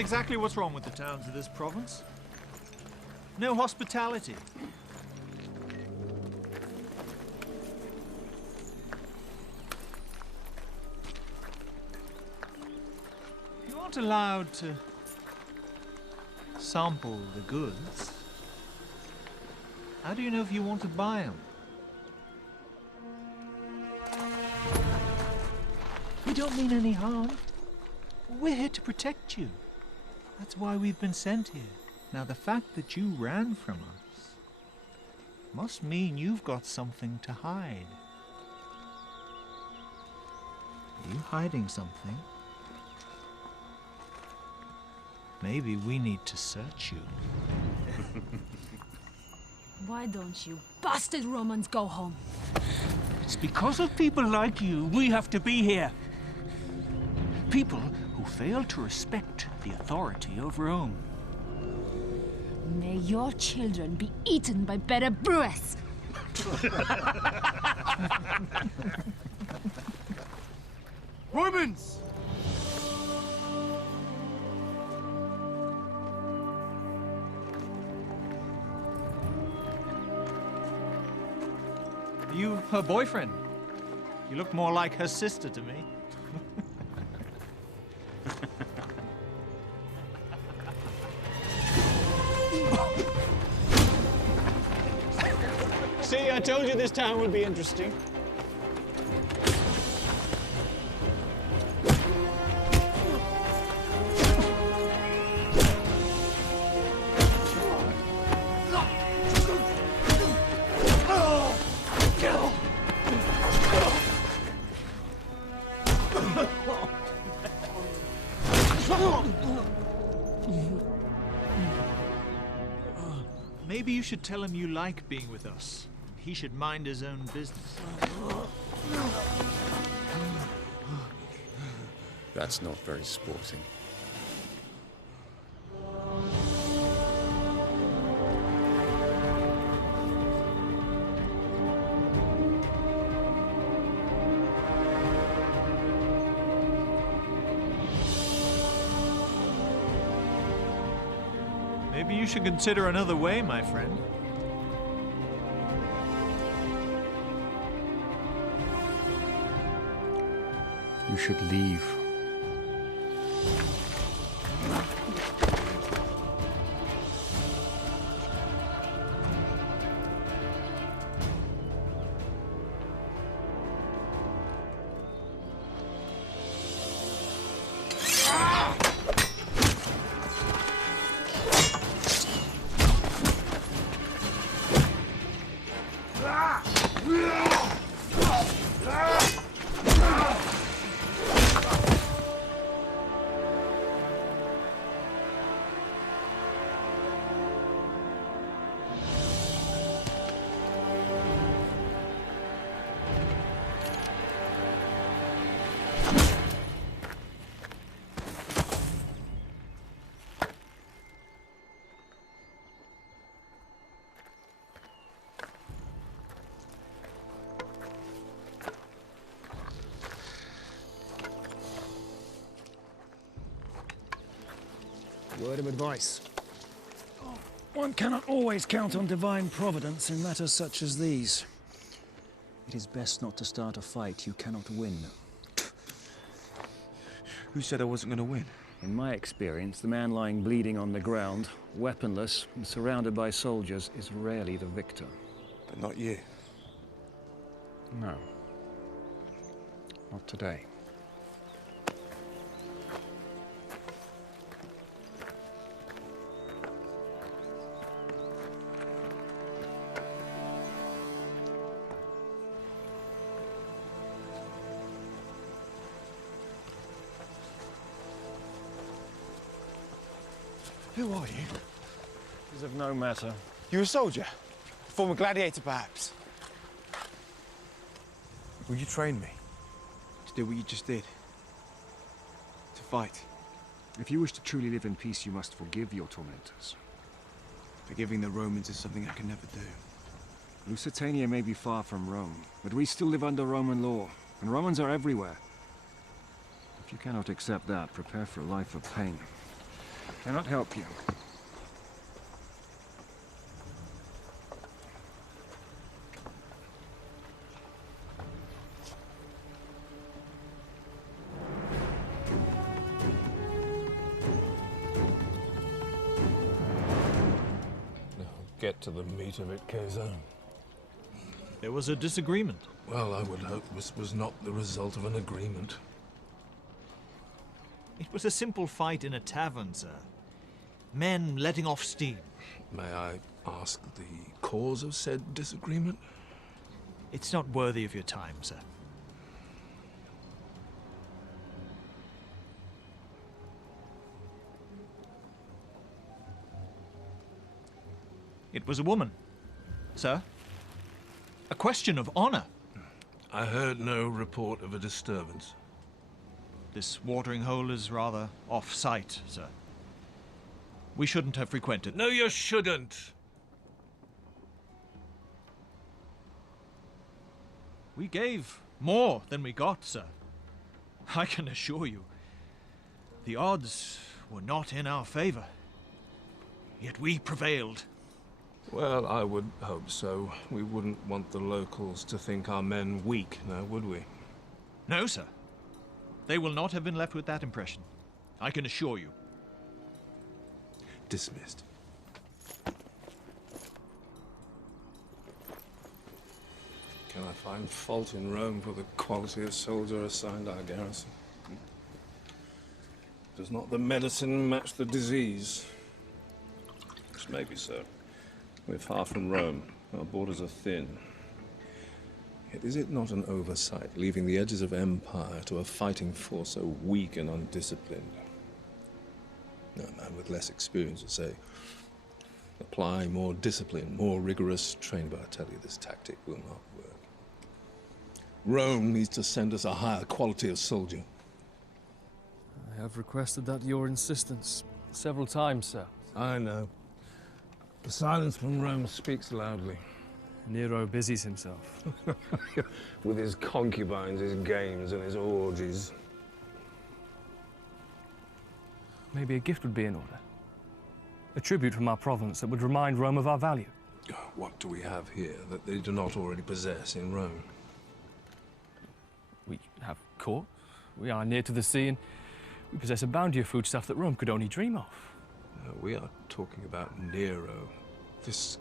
exactly what's wrong with the towns of this province. No hospitality. If you aren't allowed to sample the goods, how do you know if you want to buy them? We don't mean any harm. We're here to protect you. That's why we've been sent here. Now, the fact that you ran from us must mean you've got something to hide. Are you hiding something? Maybe we need to search you. Why don't you bastard Romans go home? It's because of people like you we have to be here. People who fail to respect the authority of Rome. May your children be eaten by better brewers. Romans! Are you her boyfriend? You look more like her sister to me. See, I told you this town would be interesting. Maybe you should tell him you like being with us. He should mind his own business. That's not very sporting. Maybe you should consider another way, my friend. You should leave. Word of advice. One cannot always count on divine providence in matters such as these. It is best not to start a fight you cannot win. Who said I wasn't going to win? In my experience, the man lying bleeding on the ground, weaponless and surrounded by soldiers, is rarely the victor. But not you. No. Not today. Who are you? Is of no matter. You a soldier? Former gladiator, perhaps? Will you train me? To do what you just did? To fight? If you wish to truly live in peace, you must forgive your tormentors. Forgiving the Romans is something I can never do. Lusitania may be far from Rome, but we still live under Roman law, and Romans are everywhere. If you cannot accept that, prepare for a life of pain. Cannot help you. Get to the meat of it, Kaiser. There was a disagreement. Well, I would hope this was not the result of an agreement. It was a simple fight in a tavern, sir. Men letting off steam. May I ask the cause of said disagreement? It's not worthy of your time, sir. It was a woman, sir. A question of honor. I heard no report of a disturbance. This watering hole is rather off-site, sir. We shouldn't have frequented. No, you shouldn't. We gave more than we got, sir. I can assure you, the odds were not in our favor. Yet we prevailed. Well, I would hope so. We wouldn't want the locals to think our men weak, now would we? No, sir. They will not have been left with that impression. I can assure you. Dismissed. Can I find fault in Rome for the quality of soldier assigned our garrison? Does not the medicine match the disease? Which may be so. We're far from Rome. Our borders are thin. Yet is it not an oversight, leaving the edges of empire to a fighting force so weak and undisciplined? No man with less experience would say, apply more discipline, more rigorous training, but I tell you, this tactic will not work. Rome needs to send us a higher quality of soldier. I have requested that at your insistence several times, sir. I know. The silence from Rome speaks loudly. Nero busies himself. With his concubines, his games, and his orgies. Maybe a gift would be in order. A tribute from our province that would remind Rome of our value. What do we have here that they do not already possess in Rome? We have court, we are near to the sea, and we possess a bounty of foodstuff that Rome could only dream of. We are talking about Nero. This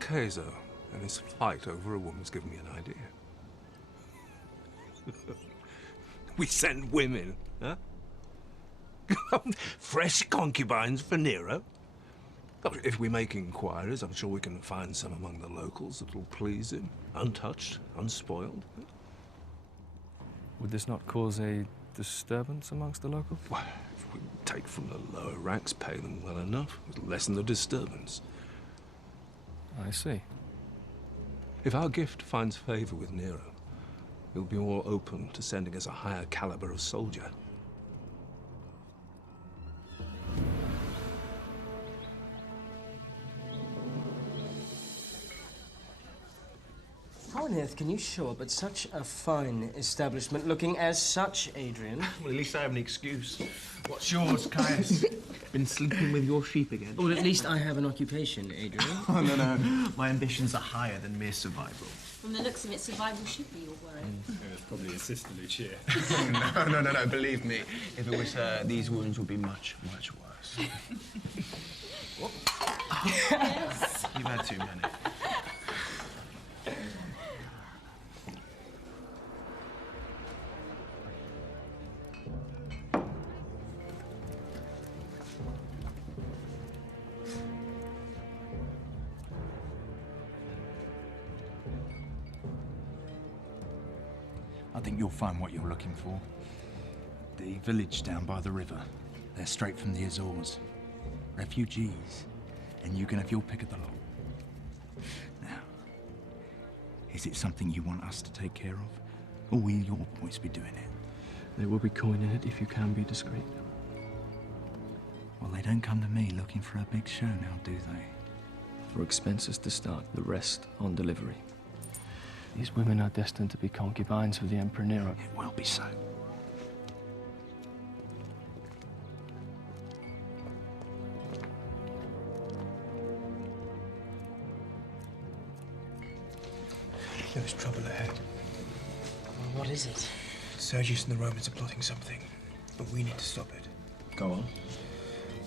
Caeso and his fight over a woman's given me an idea. We send women, huh? Fresh concubines for Nero? Oh, if we make inquiries, I'm sure we can find some among the locals that will please him. Untouched, unspoiled. Would this not cause a disturbance amongst the locals? Well, if we take from the lower ranks, pay them well enough, it'll lessen the disturbance. I see. If our gift finds favor with Nero, he'll be more open to sending us a higher caliber of soldier. How on earth can you show up at such a fine establishment looking as such, Adrian? Well, at least I have an excuse. What's yours, Caius? Been sleeping with your sheep again? Well, at least I have an occupation, Adrian. Oh, no. My ambitions are higher than mere survival. From the looks of it, survival should be your worry. It's probably a sisterly cheer. No, believe me. If it was her, these wounds would be much, much worse. Yes. You've had too many. I think you'll find what you're looking for. The village down by the river. They're straight from the Azores. Refugees. And you can have your pick of the lot. Now, is it something you want us to take care of? Or will your boys be doing it? There will be coin in it if you can be discreet. Well, they don't come to me looking for a big show now, do they? For expenses to start, the rest on delivery. These women are destined to be concubines of the Emperor Nero. It will be so. There is trouble ahead. Well, what is it? Sergius and the Romans are plotting something, but we need to stop it. Go on.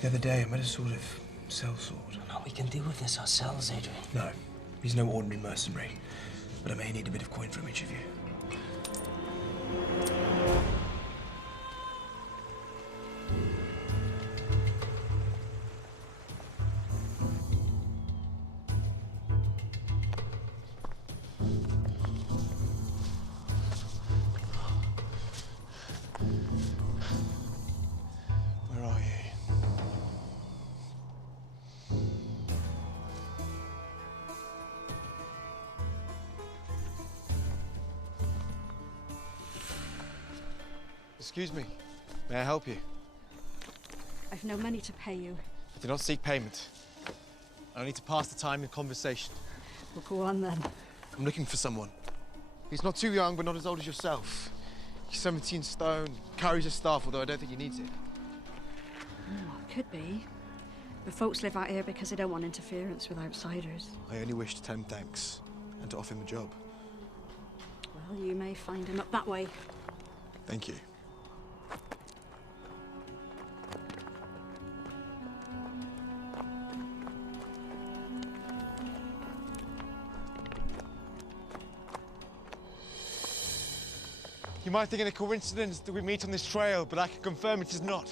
The other day, I met a sort of sellsword. Not we can deal with this ourselves, Adrian. No, he's no ordinary mercenary, but I may need a bit of coin from each of you. Where are you? Excuse me. May I help you? I've no money to pay you. I do not seek payment. I need to pass the time in conversation. Well, go on then. I'm looking for someone. He's not too young, but not as old as yourself. He's 17 stone, carries a staff, although I don't think he needs it. Could be. The folks live out here because they don't want interference with outsiders. I only wish to tell him thanks and to offer him a job. Well, you may find him up that way. Thank you. You might think it a coincidence that we meet on this trail, but I can confirm it is not.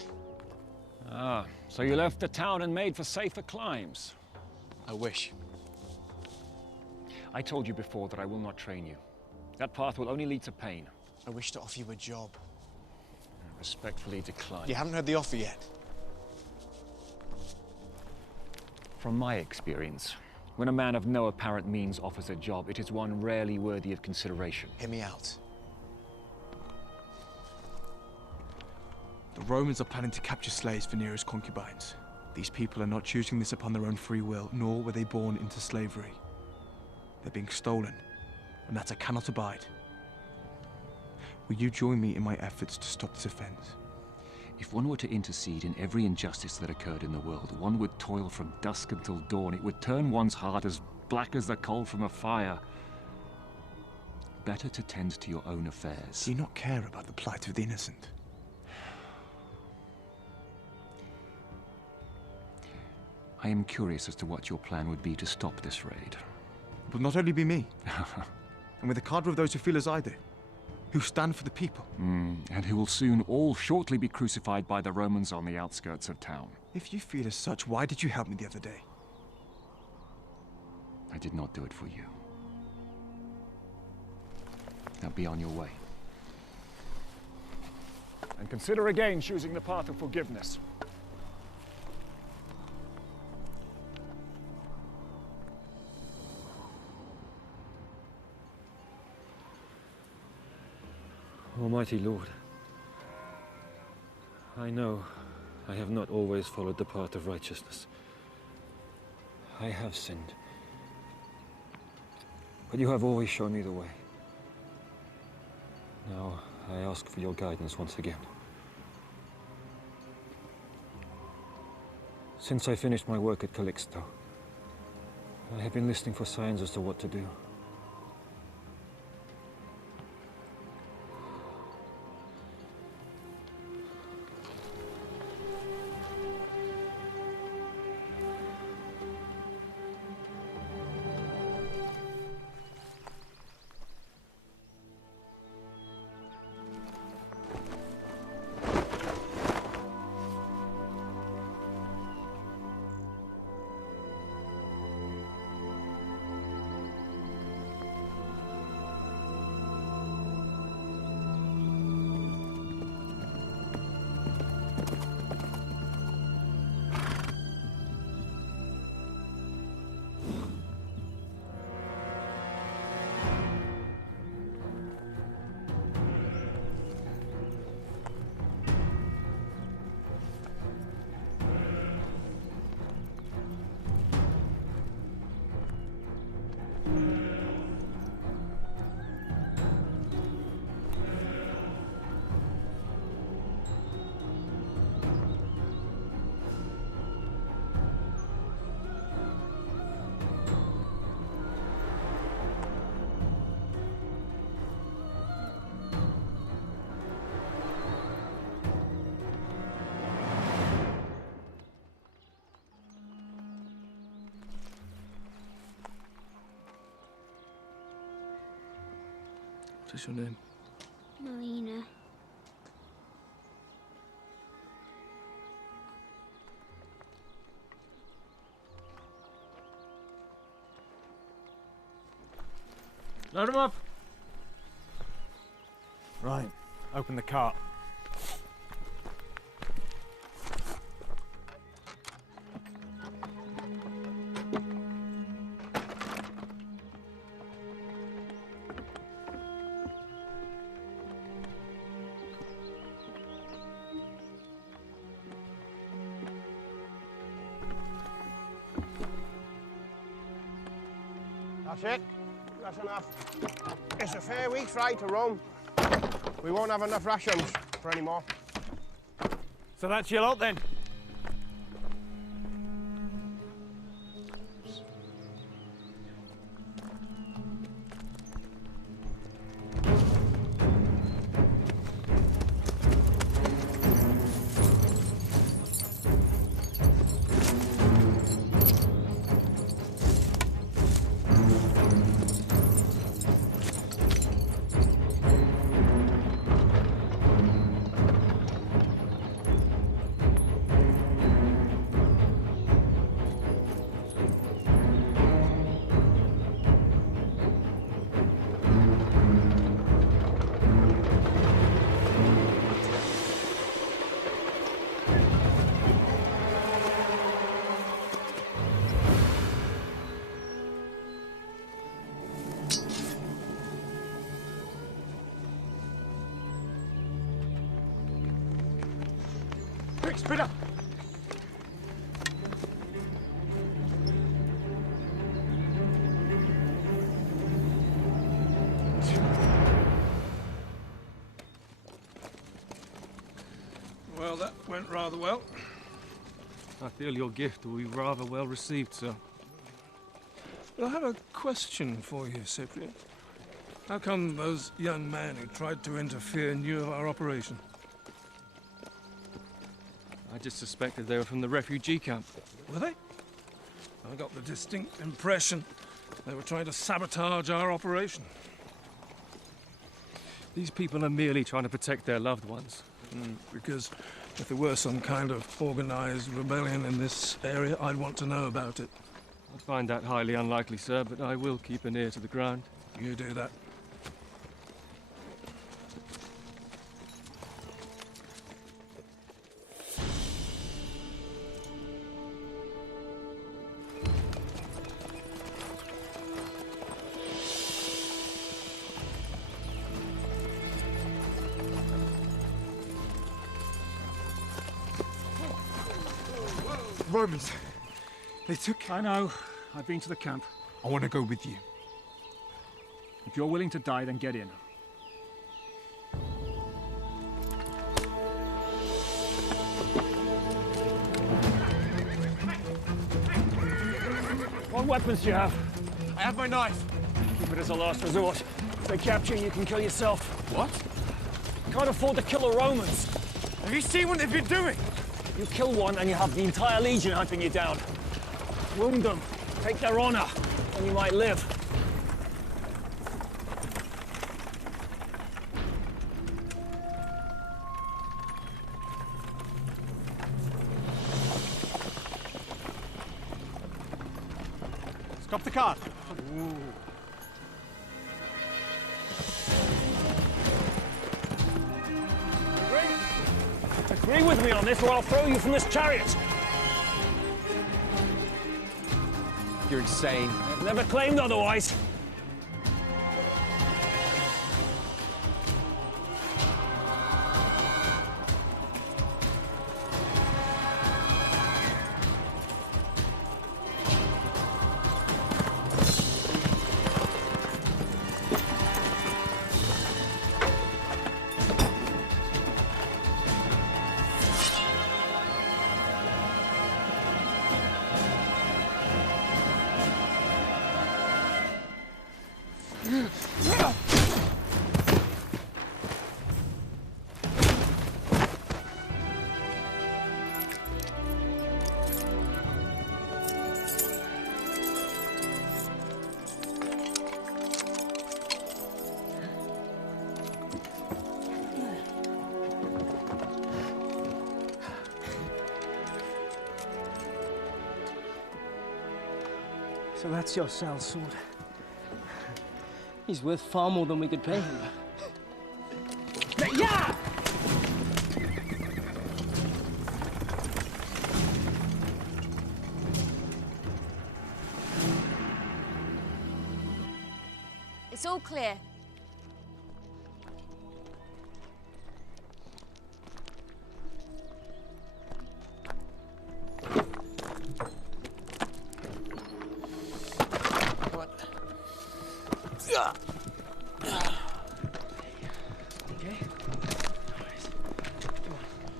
Ah, so you left the town and made for safer climes. I wish. I told you before that I will not train you. That path will only lead to pain. I wish to offer you a job. I respectfully decline. You haven't heard the offer yet. From my experience, when a man of no apparent means offers a job, it is one rarely worthy of consideration. Hear me out. The Romans are planning to capture slaves for Nero's concubines. These people are not choosing this upon their own free will, nor were they born into slavery. They're being stolen, and that I cannot abide. Will you join me in my efforts to stop this offense? If one were to intercede in every injustice that occurred in the world, one would toil from dusk until dawn. It would turn one's heart as black as the coal from a fire. Better to tend to your own affairs. Do you not care about the plight of the innocent? I am curious as to what your plan would be to stop this raid. It will not only be me, and with a cadre of those who feel as I do, who stand for the people. And who will soon all shortly be crucified by the Romans on the outskirts of town. If you feel as such, why did you help me the other day? I did not do it for you. Now be on your way. And consider again choosing the path of forgiveness. Almighty Lord, I know I have not always followed the path of righteousness. I have sinned. But you have always shown me the way. Now I ask for your guidance once again. Since I finished my work at Calixto, I have been listening for signs as to what to do. What is your name? Melina. Load him up. Right, open the cart. That's it. That's enough. It's a fair week's ride to Rome. We won't have enough rations for any more. So that's your lot then? Quick, speed up! Well, that went rather well. I feel your gift will be rather well received, sir. But I have a question for you, Cyprian. How come those young men who tried to interfere knew of our operation? I just suspected they were from the refugee camp. Were they? I got the distinct impression they were trying to sabotage our operation. These people are merely trying to protect their loved ones. Because if there were some kind of organized rebellion in this area, I'd want to know about it. I find that highly unlikely, sir, but I will keep an ear to the ground. You do that. Romans. They took... I know. I've been to the camp. I want to go with you. If you're willing to die, then get in. What weapons do you have? I have my knife. Keep it as a last resort. If they capture you, you can kill yourself. What? Can't afford to kill the Romans. Have you seen what they've been doing? You kill one and you have the entire legion hunting you down. Wound them, take their honor, and you might live. Stop the cart. Agree with me on this, or I'll throw you from this chariot. You're insane. I've never claimed otherwise. So that's your Sal's sword. He's worth far more than we could pay him. Yeah! It's all clear.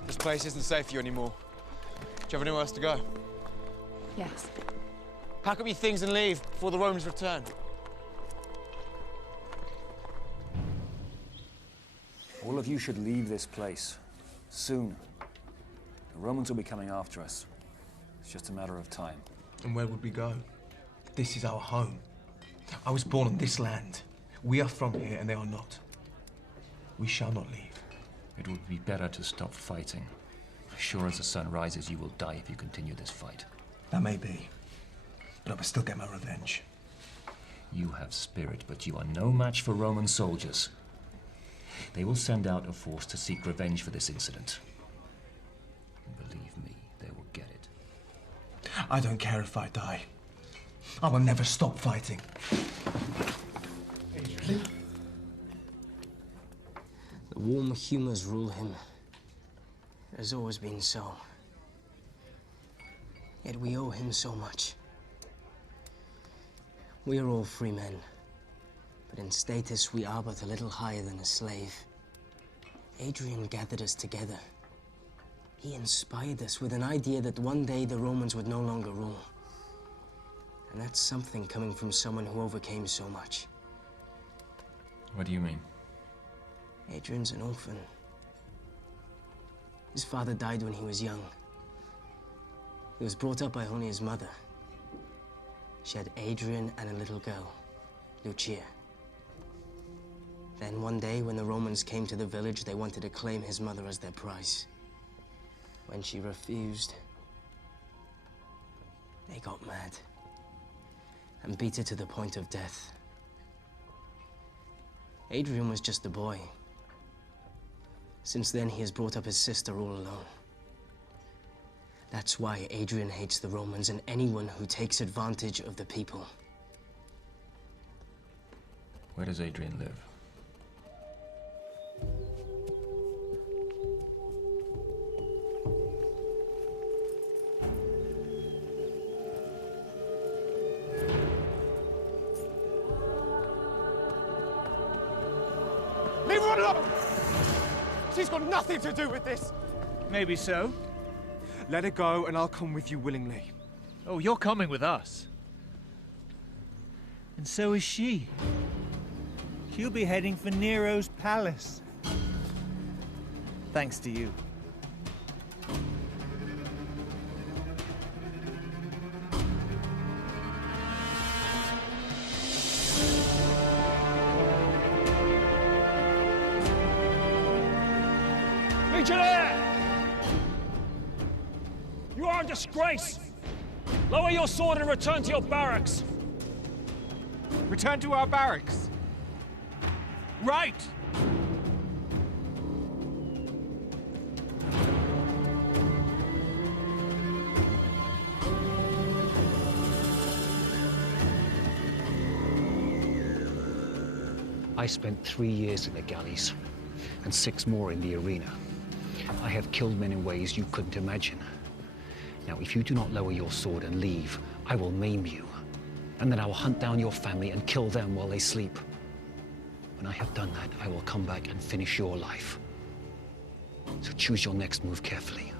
This place isn't safe for you anymore. Do you have anywhere else to go? Yes. Pack up your things and leave before the Romans return. All of you should leave this place. Soon. The Romans will be coming after us. It's just a matter of time. And where would we go? This is our home. I was born on this land. We are from here and they are not. We shall not leave. It would be better to stop fighting. Sure as the sun rises, you will die if you continue this fight. That may be, but I will still get my revenge. You have spirit, but you are no match for Roman soldiers. They will send out a force to seek revenge for this incident. Believe me, they will get it. I don't care if I die. I will never stop fighting. The warm humors rule him. It has always been so. Yet we owe him so much. We are all free men, but in status we are but a little higher than a slave. Adrian gathered us together. He inspired us with an idea that one day the Romans would no longer rule. And that's something coming from someone who overcame so much. What do you mean? Adrian's an orphan. His father died when he was young. He was brought up by only his mother. She had Adrian and a little girl, Lucia. Then one day, when the Romans came to the village, they wanted to claim his mother as their prize. When she refused, they got mad and beat her to the point of death. Adrian was just a boy. Since then, he has brought up his sister all alone. That's why Adrian hates the Romans and anyone who takes advantage of the people. Where does Adrian live? Leave her alone! She's got nothing to do with this! Maybe so. Let her go and I'll come with you willingly. Oh, you're coming with us. And so is she. She'll be heading for Nero's palace. Thanks to you. Vigilantes! You are a disgrace! Lower your sword and return to your barracks! Return to our barracks. Right! I spent 3 years in the galleys, and 6 more in the arena. I have killed men in ways you couldn't imagine. Now, if you do not lower your sword and leave, I will maim you. And then I will hunt down your family and kill them while they sleep. When I have done that, I will come back and finish your life. So choose your next move carefully.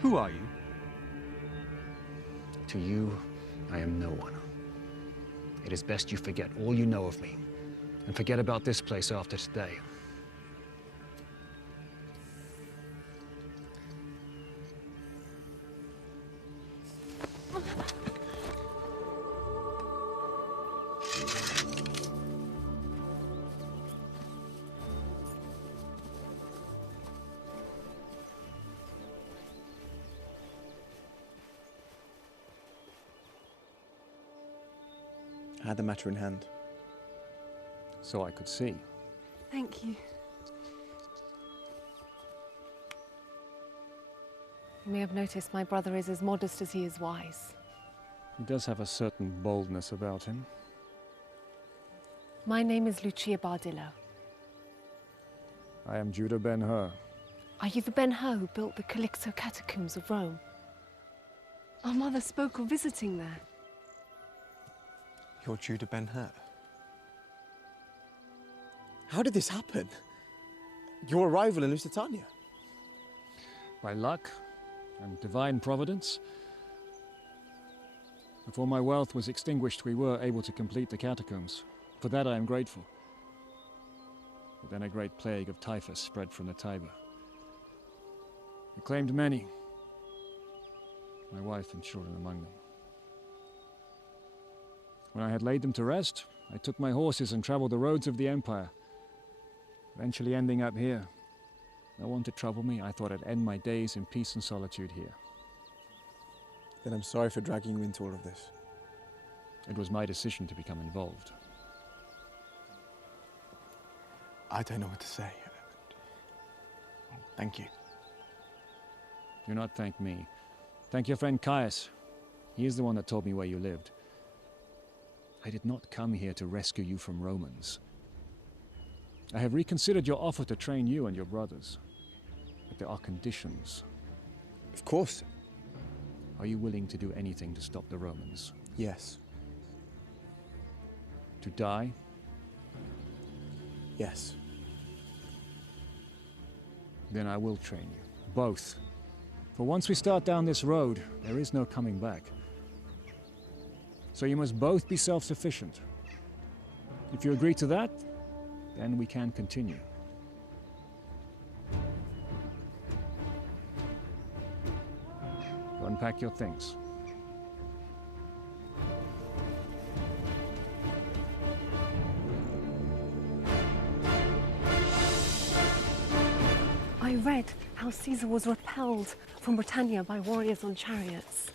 Who are you? To you, I am no one. It is best you forget all you know of me, and forget about this place after today. had the matter in hand. So I could see. Thank you. You may have noticed my brother is as modest as he is wise. He does have a certain boldness about him. My name is Lucia Bardillo. I am Juda Ben Hur. Are you the Ben Hur who built the Calixto catacombs of Rome? Our mother spoke of visiting there. You're Juda Ben Hur. How did this happen? Your arrival in Lusitania? By luck and divine providence. Before my wealth was extinguished, we were able to complete the catacombs. For that I am grateful. But then a great plague of typhus spread from the Tiber. It claimed many, my wife and children among them. When I had laid them to rest, I took my horses and traveled the roads of the Empire, eventually ending up here. No one to trouble me, I thought I'd end my days in peace and solitude here. Then I'm sorry for dragging you into all of this. It was my decision to become involved. I don't know what to say. Thank you. Do not thank me. Thank your friend Caius. He is the one that told me where you lived. I did not come here to rescue you from Romans. I have reconsidered your offer to train you and your brothers. But there are conditions. Of course. Are you willing to do anything to stop the Romans? Yes. To die? Yes. Then I will train you. Both. For once we start down this road, there is no coming back. So you must both be self-sufficient. If you agree to that, then we can continue. Go unpack your things. I read how Caesar was repelled from Britannia by warriors on chariots.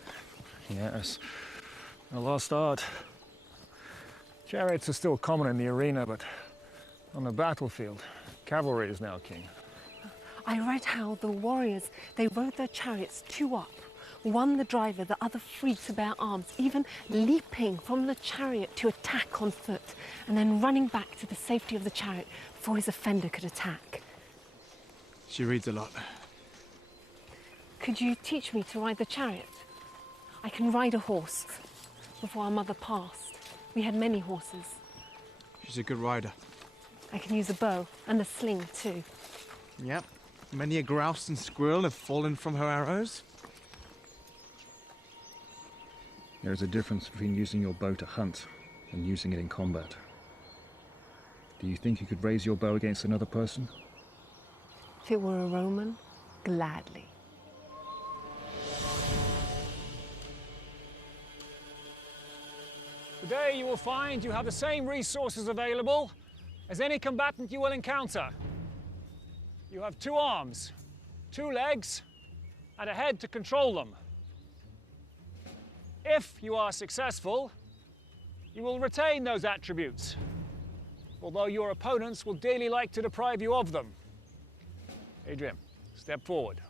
Yes, a lost art. Chariots are still common in the arena, but on the battlefield, cavalry is now king. I read how the warriors, they rode their chariots two up, one the driver, the other free to bear arms, even leaping from the chariot to attack on foot, and then running back to the safety of the chariot before his offender could attack. She reads a lot. Could you teach me to ride the chariot? I can ride a horse. Before our mother passed, we had many horses. She's a good rider. I can use a bow and a sling too. Yep. Many a grouse and squirrel have fallen from her arrows. There is a difference between using your bow to hunt and using it in combat. Do you think you could raise your bow against another person? If it were a Roman, gladly. Today you will find you have the same resources available as any combatant you will encounter. You have 2 arms, 2 legs, and a head to control them. If you are successful, you will retain those attributes, although your opponents will dearly like to deprive you of them. Adrian, step forward.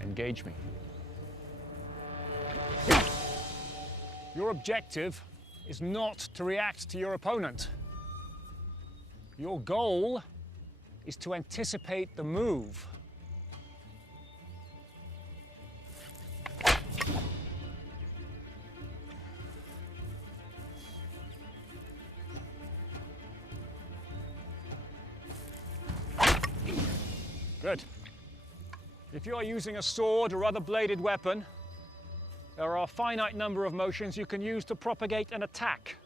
Engage me. Your objective is not to react to your opponent. Your goal is to anticipate the move. Good. If you are using a sword or other bladed weapon, there are a finite number of motions you can use to propagate an attack.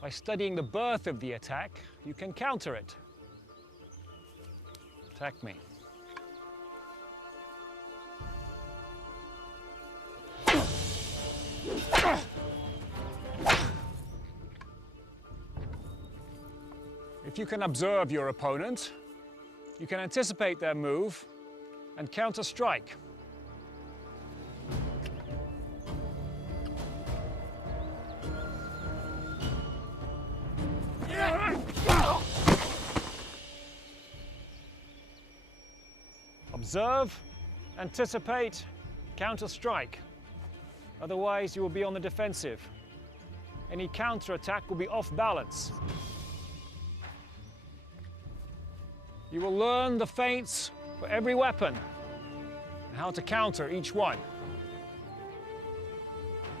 By studying the birth of the attack, you can counter it. Attack me. If you can observe your opponent, you can anticipate their move and counter-strike. Observe, anticipate, counter-strike. Otherwise, you will be on the defensive. Any counter-attack will be off balance. You will learn the feints for every weapon and how to counter each one.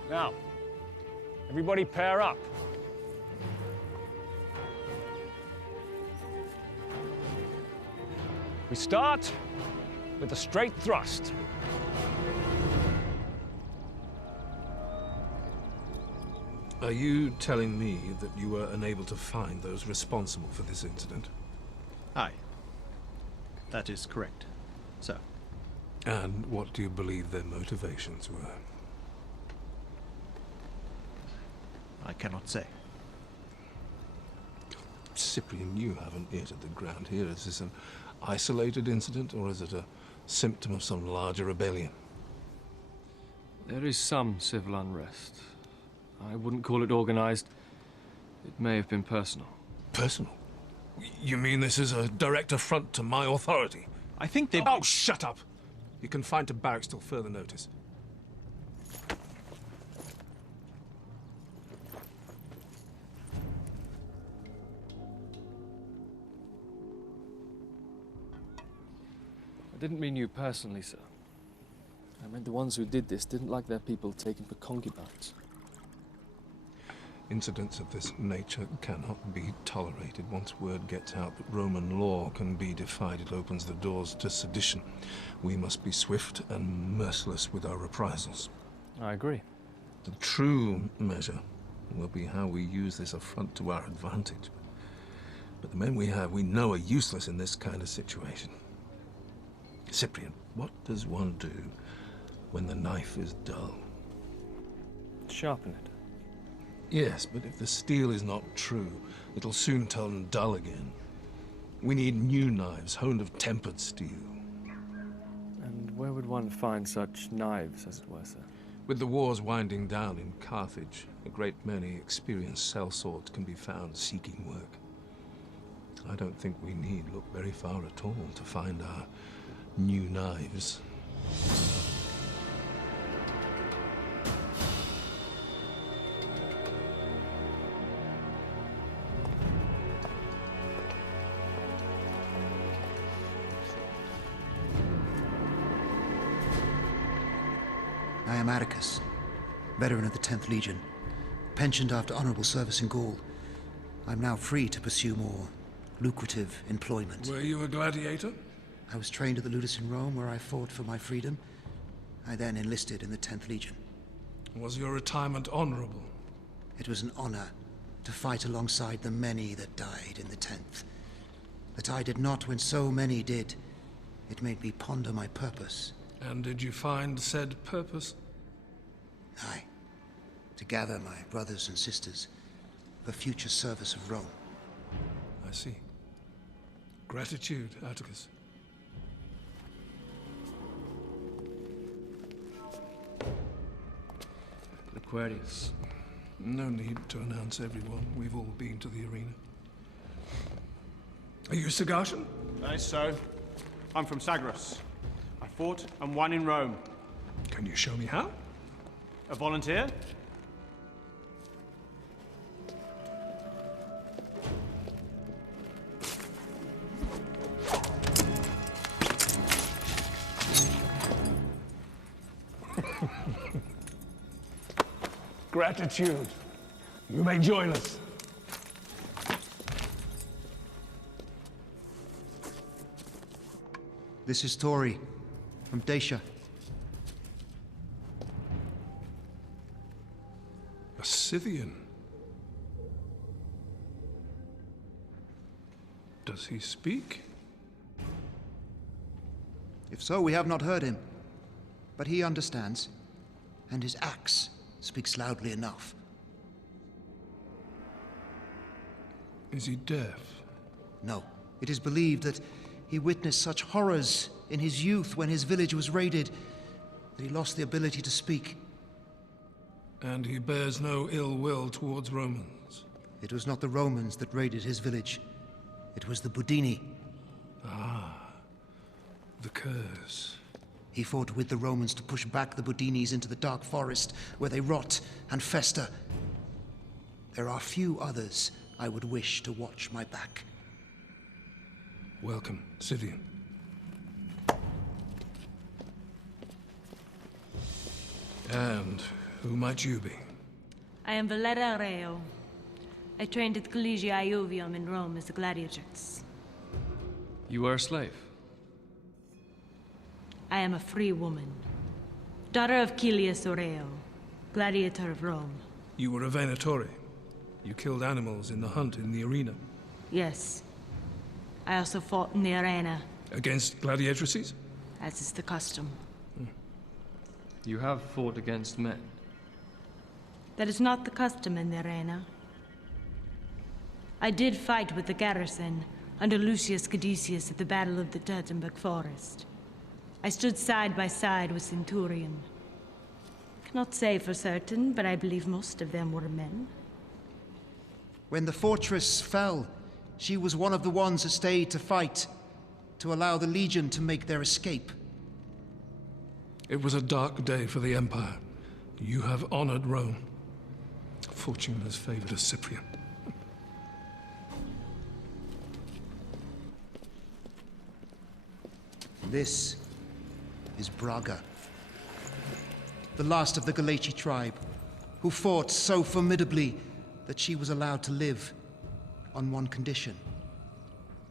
Now, everybody pair up. We start with a straight thrust. Are you telling me that you were unable to find those responsible for this incident? Aye. That is correct, sir. And what do you believe their motivations were? I cannot say. Cyprian, you haven't ear to the ground here. Is this an isolated incident, or is it a symptom of some larger rebellion? There is some civil unrest. I wouldn't call it organized. It may have been personal. Personal? You mean this is a direct affront to my authority? I think they... Oh, shut up! You're confined to barracks till further notice. I didn't mean you personally, sir. I meant the ones who did this didn't like their people taken for concubines. Incidents of this nature cannot be tolerated. Once word gets out that Roman law can be defied, it opens the doors to sedition. We must be swift and merciless with our reprisals. I agree. The true measure will be how we use this affront to our advantage. But the men we have, we know, are useless in this kind of situation. Cyprian, what does one do when the knife is dull? Sharpen it. Yes, but if the steel is not true, it'll soon turn dull again. We need new knives, honed of tempered steel. And where would one find such knives, as it were, sir? With the wars winding down in Carthage, a great many experienced sellswords can be found seeking work. I don't think we need look very far at all to find our new knives. I am Atticus, veteran of the 10th Legion, pensioned after honorable service in Gaul. I'm now free to pursue more lucrative employment. Were you a gladiator? I was trained at the Ludus in Rome, where I fought for my freedom. I then enlisted in the 10th Legion. Was your retirement honorable? It was an honor to fight alongside the many that died in the 10th. That I did not when so many did. It made me ponder my purpose. And did you find said purpose? Aye. To gather my brothers and sisters for future service of Rome. I see. Gratitude, Atticus. Aquarius. No need to announce everyone. We've all been to the arena. Are you Sagartian? That is so. I'm from Sagros. I fought and won in Rome. Can you show me how? A volunteer? Gratitude. You may join us. This is Tori, from Dacia. A Scythian. Does he speak? If so, we have not heard him. But he understands, and his axe speaks loudly enough. Is he deaf? No. It is believed that he witnessed such horrors in his youth when his village was raided that he lost the ability to speak. And he bears no ill will towards Romans? It was not the Romans that raided his village. It was the Budini. Ah. The curse. He fought with the Romans to push back the Budinis into the dark forest, where they rot and fester. There are few others I would wish to watch my back. Welcome, Scythian. And who might you be? I am Valera Reo. I trained at Collegia Iovium in Rome as a gladiatrix. You were a slave? I am a free woman. Daughter of Chilius Oreo, gladiator of Rome. You were a Venatore. You killed animals in the hunt in the arena. Yes. I also fought in the arena. Against gladiatrices? As is the custom. You have fought against men. That is not the custom in the arena. I did fight with the garrison under Lucius Caduceus at the Battle of the Turtenberg Forest. I stood side by side with Centurion. Cannot say for certain, but I believe most of them were men. When the fortress fell, she was one of the ones who stayed to fight, to allow the Legion to make their escape. It was a dark day for the Empire. You have honored Rome. Fortune has favored a Cyprian. This is Braga, the last of the Galati tribe, who fought so formidably that she was allowed to live on one condition.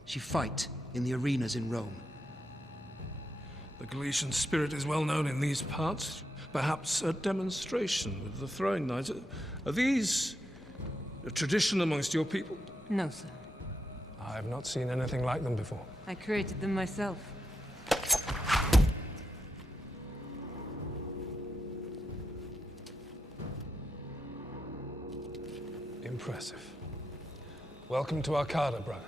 She fight in the arenas in Rome. The Galatian spirit is well known in these parts. Perhaps a demonstration with the throwing knives. Are these a tradition amongst your people? No, sir. I have not seen anything like them before. I created them myself. Impressive. Welcome to Arcada, brother.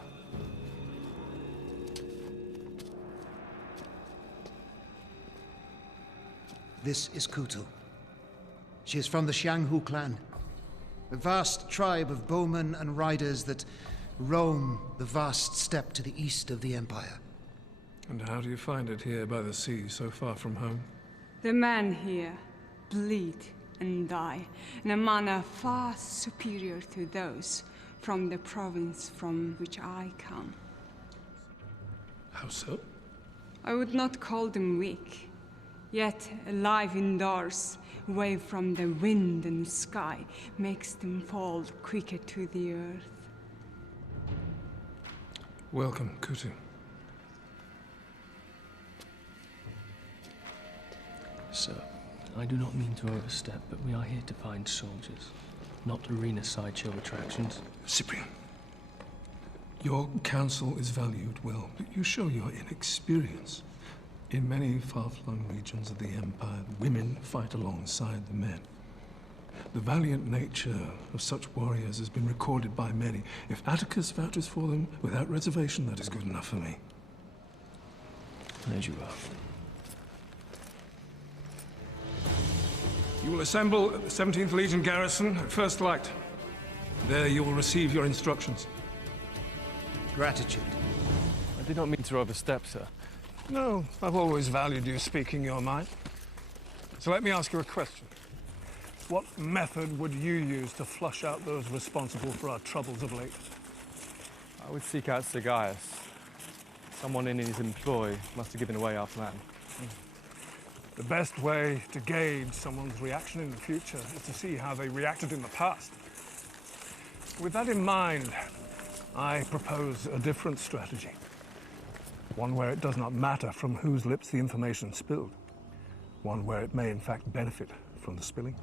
This is Kutu. She is from the Xianghu clan, a vast tribe of bowmen and riders that roam the vast steppe to the east of the Empire. And how do you find it here by the sea, so far from home? The men here bleed and die in a manner far superior to those from the province from which I come. How so? I would not call them weak, yet alive indoors, away from the wind and sky, makes them fall quicker to the earth. Welcome, Kutu. Sir, I do not mean to overstep, but we are here to find soldiers, not arena sideshow attractions. Cyprian, your counsel is valued, well, but you show your inexperience. In many far-flung regions of the Empire, women fight alongside the men. The valiant nature of such warriors has been recorded by many. If Atticus vouches for them without reservation, that is good enough for me. As you are. You will assemble at the 17th Legion garrison at first light. There you will receive your instructions. Gratitude. I did not mean to overstep, sir. No, I've always valued you speaking your mind. So let me ask you a question. What method would you use to flush out those responsible for our troubles of late? I would seek out Sergius. Someone in his employ must have given away our plan. The best way to gauge someone's reaction in the future is to see how they reacted in the past. With that in mind, I propose a different strategy. One where it does not matter from whose lips the information is spilled. One where it may in fact benefit from the spilling.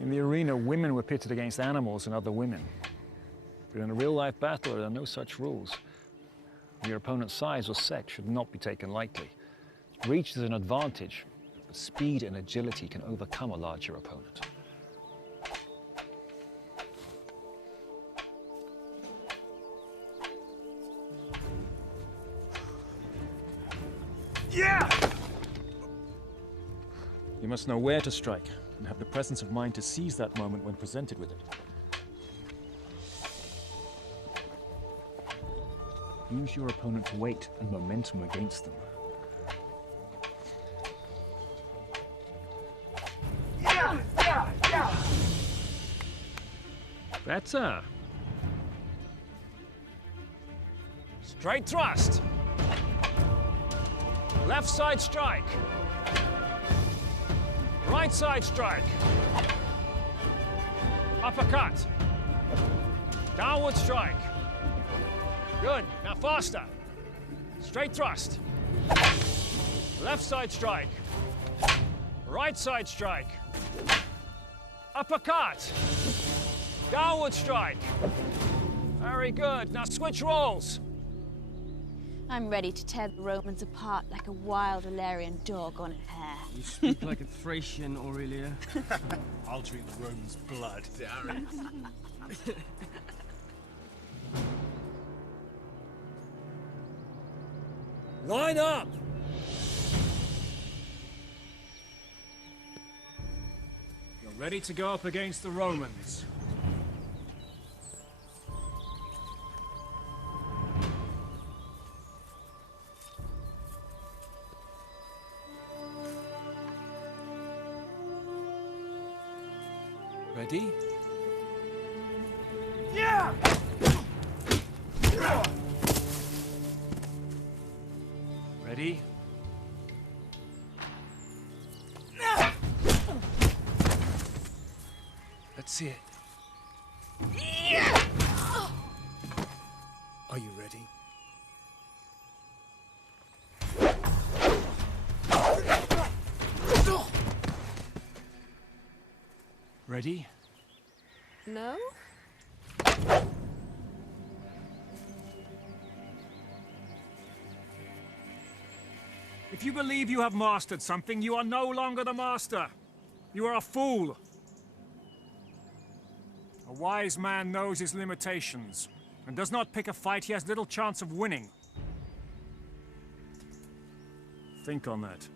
In the arena, women were pitted against animals and other women. But in a real-life battle, there are no such rules. Your opponent's size or sex should not be taken lightly. Reach is an advantage, but speed and agility can overcome a larger opponent. Yeah! You must know where to strike and have the presence of mind to seize that moment when presented with it. Use your opponent's weight and momentum against them. Better. Straight thrust. Left side strike. Right side strike. Uppercut. Downward strike. Good. Now faster. Straight thrust. Left side strike. Right side strike. Uppercut. Downward strike. Very good. Now switch roles. I'm ready to tear the Romans apart like a wild Illyrian dog on a hare. You speak like a Thracian, Aurelia. I'll drink the Romans' blood. Line up. You're ready to go up against the Romans. Ready? Yeah! Ready? Let's see it. Are you ready? Ready? No? If you believe you have mastered something, you are no longer the master. You are a fool. A wise man knows his limitations and does not pick a fight he has little chance of winning. Think on that.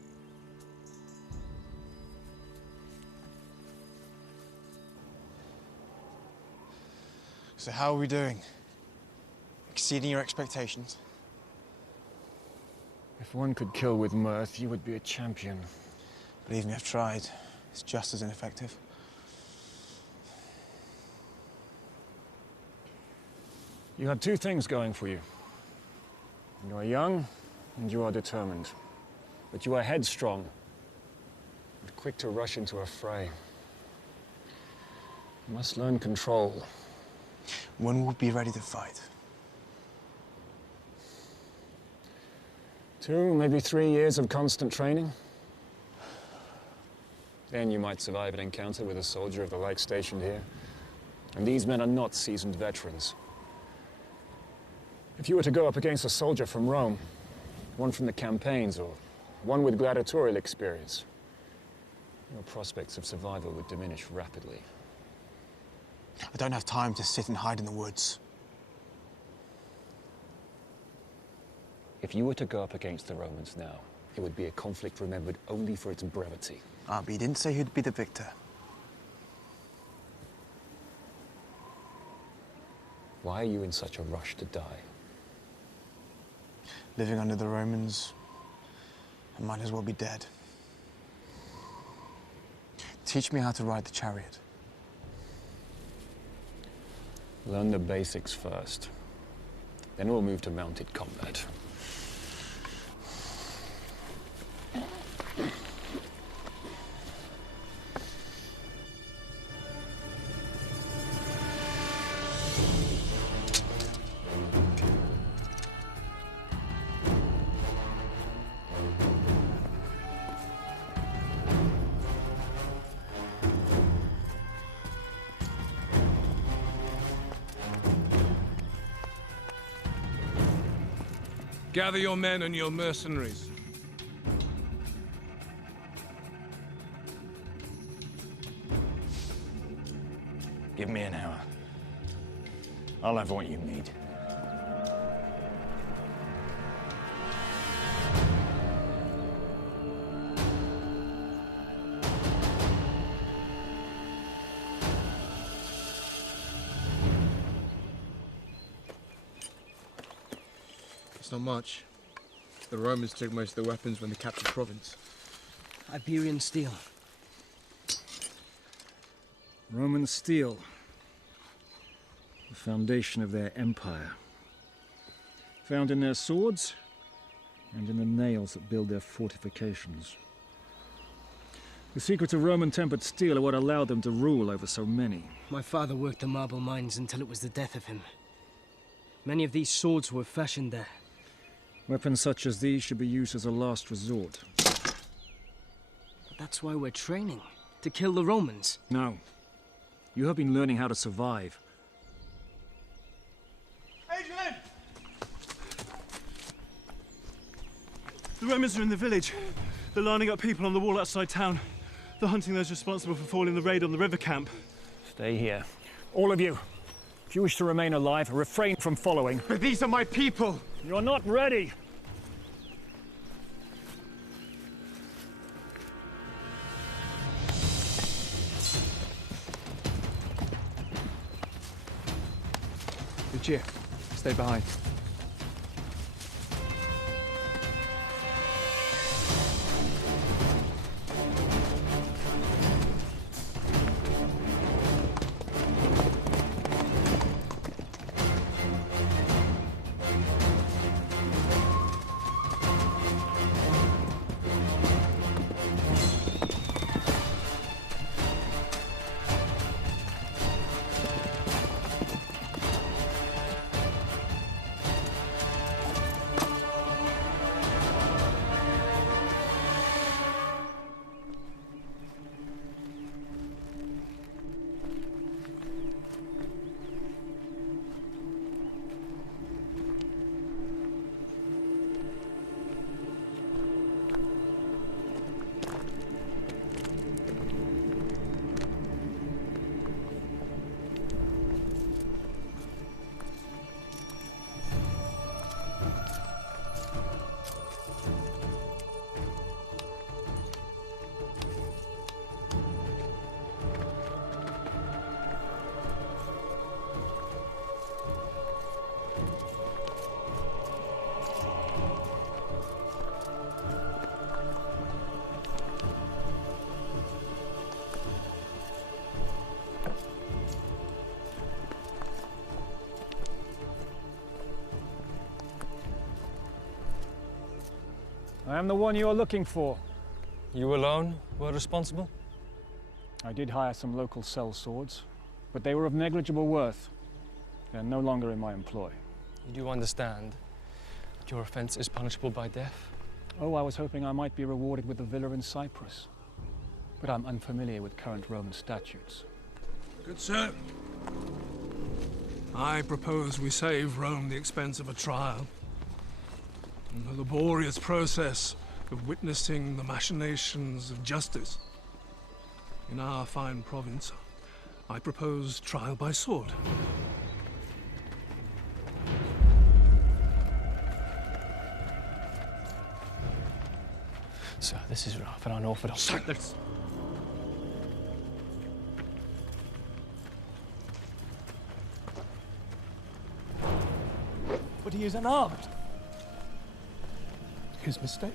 So how are we doing? Exceeding your expectations? If one could kill with mirth, you would be a champion. Believe me, I've tried. It's just as ineffective. You have two things going for you. You are young, and you are determined. But you are headstrong, and quick to rush into a fray. You must learn control. When will we be ready to fight? 2, maybe 3 years of constant training. Then you might survive an encounter with a soldier of the like stationed here. And these men are not seasoned veterans. If you were to go up against a soldier from Rome, one from the campaigns, or one with gladiatorial experience, your prospects of survival would diminish rapidly. I don't have time to sit and hide in the woods. If you were to go up against the Romans now, it would be a conflict remembered only for its brevity. But he didn't say who'd be the victor. Why are you in such a rush to die? Living under the Romans, I might as well be dead. Teach me how to ride the chariot. Learn the basics first. Then we'll move to mounted combat. Gather your men and your mercenaries. Give me an hour. I'll have what you need. It's not much. The Romans took most of the weapons when they captured the province. Iberian steel. Roman steel. The foundation of their empire. Found in their swords and in the nails that build their fortifications. The secrets of Roman tempered steel are what allowed them to rule over so many. My father worked the marble mines until it was the death of him. Many of these swords were fashioned there. Weapons such as these should be used as a last resort. But that's why we're training. To kill the Romans. No. You have been learning how to survive. Adrian! The Romans are in the village. They're lining up people on the wall outside town. They're hunting those responsible for foiling the raid on the river camp. Stay here. All of you. If you wish to remain alive, refrain from following. But these are my people! You're not ready! Lucia, stay behind. I am the one you are looking for. You alone were responsible? I did hire some local cell swords, but they were of negligible worth. They are no longer in my employ. You do understand that your offense is punishable by death? Oh, I was hoping I might be rewarded with a villa in Cyprus. But I'm unfamiliar with current Roman statutes. Good sir. I propose we save Rome the expense of a trial. And the laborious process of witnessing the machinations of justice. In our fine province, I propose trial by sword. Sir, this is rough and unorthodox. Silence! But he is unarmed. His mistake.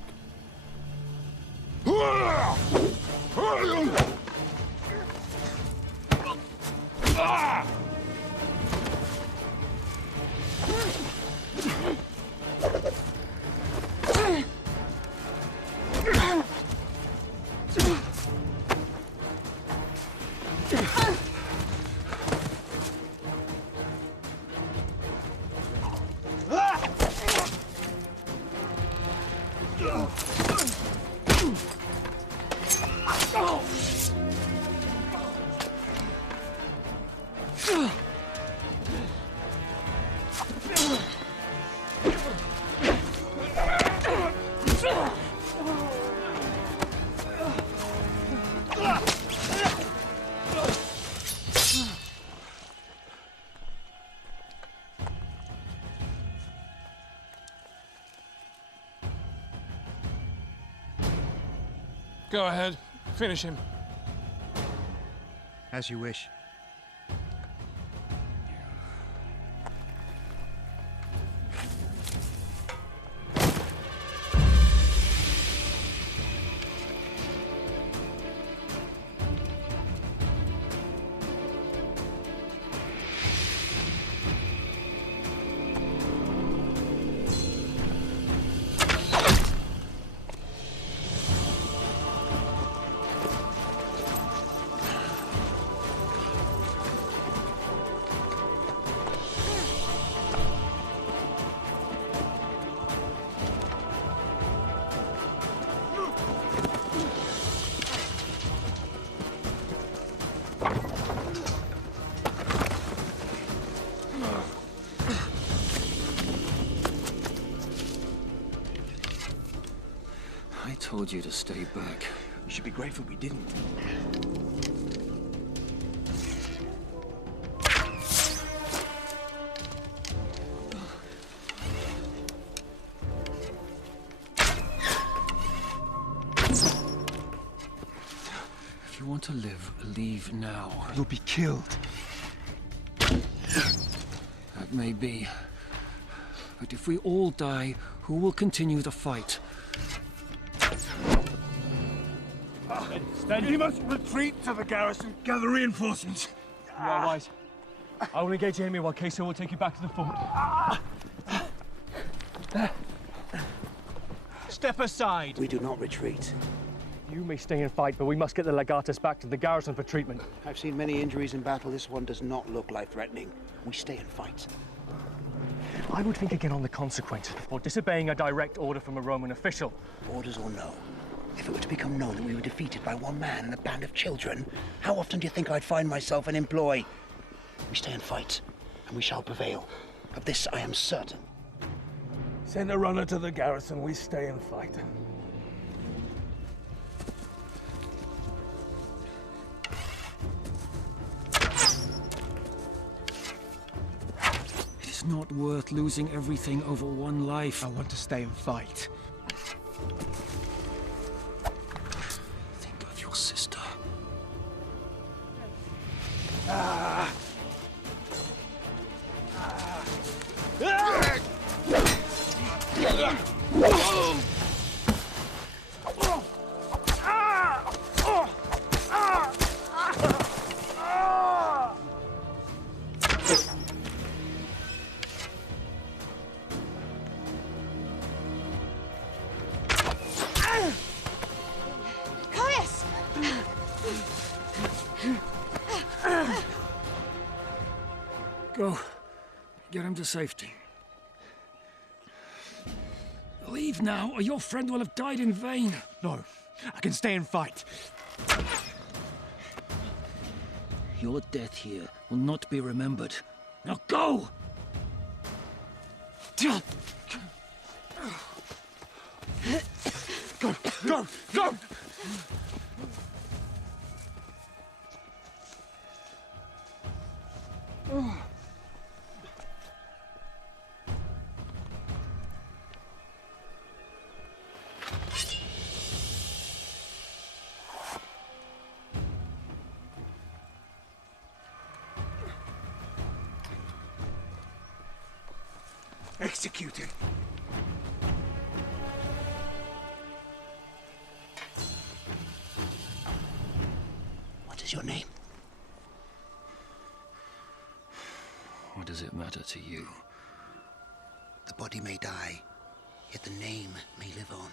Go ahead, finish him. As you wish. I told you to stay back. You should be grateful we didn't. If you want to live, leave now. You'll be killed. That may be. But if we all die, who will continue the fight? We must retreat to the garrison, gather reinforcements. You are wise. I will engage the enemy while Queso will take you back to the fort. Step aside. We do not retreat. You may stay and fight, but we must get the legatus back to the garrison for treatment. I've seen many injuries in battle. This one does not look life-threatening. We stay and fight. I would think again on the consequences before disobeying a direct order from a Roman official. Orders or no, if it were to become known that we were defeated by one man and a band of children, how often do you think I'd find myself in employ? We stay and fight, and we shall prevail. Of this I am certain. Send a runner to the garrison, we stay and fight. It's not worth losing everything over one life. I want to stay and fight. Think of your sister. Go. Get him to safety. Leave now, or your friend will have died in vain. No, I can stay and fight. Your death here will not be remembered. Now go! Go! Go! Go! Executed. What is your name? What does it matter to you? The body may die, yet the name may live on.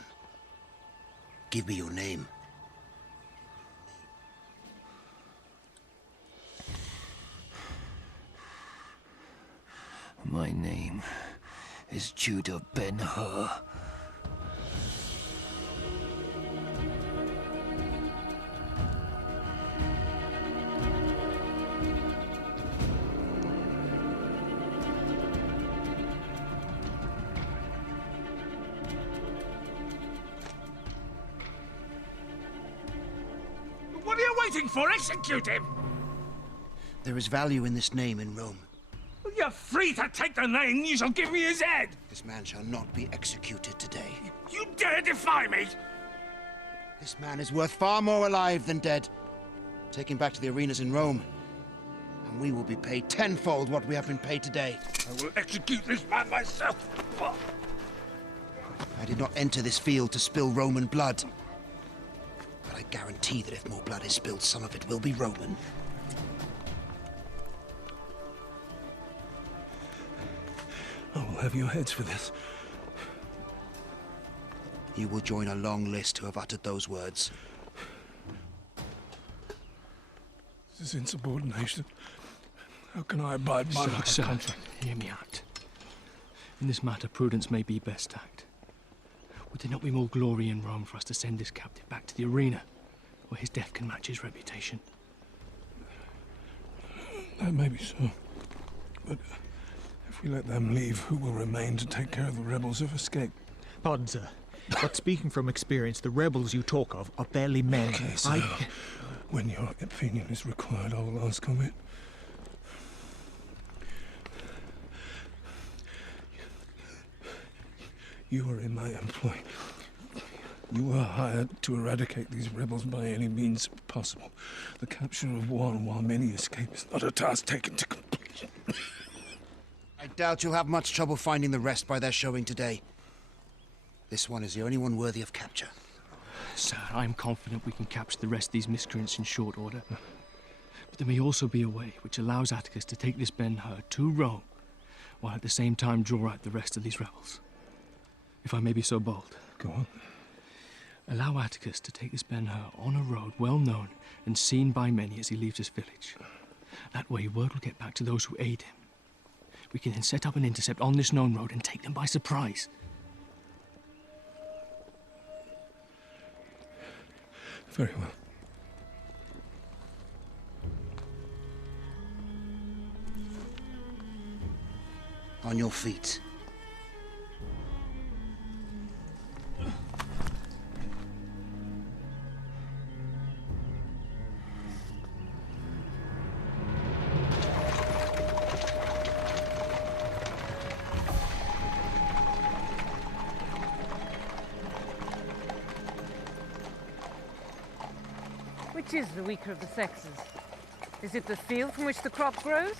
Give me your name. My name is Juda Ben Hur. What are you waiting for? Execute him! There is value in this name in Rome. You're free to take the name, you shall give me his head! This man shall not be executed today. You dare defy me! This man is worth far more alive than dead. Take him back to the arenas in Rome, and we will be paid tenfold what we have been paid today. I will execute this man myself! I did not enter this field to spill Roman blood. But I guarantee that if more blood is spilled, some of it will be Roman. I will have your heads for this. You will join a long list who have uttered those words. This is insubordination. How can I abide by my contract? Hear me out. In this matter, prudence may be best act. Would there not be more glory in Rome for us to send this captive back to the arena, where his death can match his reputation? That may be so. But if we let them leave, who will remain to take care of the rebels who've escaped? Pardon, sir. But speaking from experience, the rebels you talk of are barely men. Okay, sir. When your opinion is required, I will ask of it. You are in my employ. You are hired to eradicate these rebels by any means possible. The capture of one while many escape is not a task taken to completion. I doubt you'll have much trouble finding the rest by their showing today. This one is the only one worthy of capture. Sir, I'm confident we can capture the rest of these miscreants in short order. But there may also be a way which allows Atticus to take this Ben Hur to Rome, while at the same time draw out the rest of these rebels. If I may be so bold. Go on. Allow Atticus to take this Ben Hur on a road well known and seen by many as he leaves his village. That way, word will get back to those who aid him. We can then set up an intercept on this known road and take them by surprise. Very well. On your feet. Which is the weaker of the sexes? Is it the field from which the crop grows,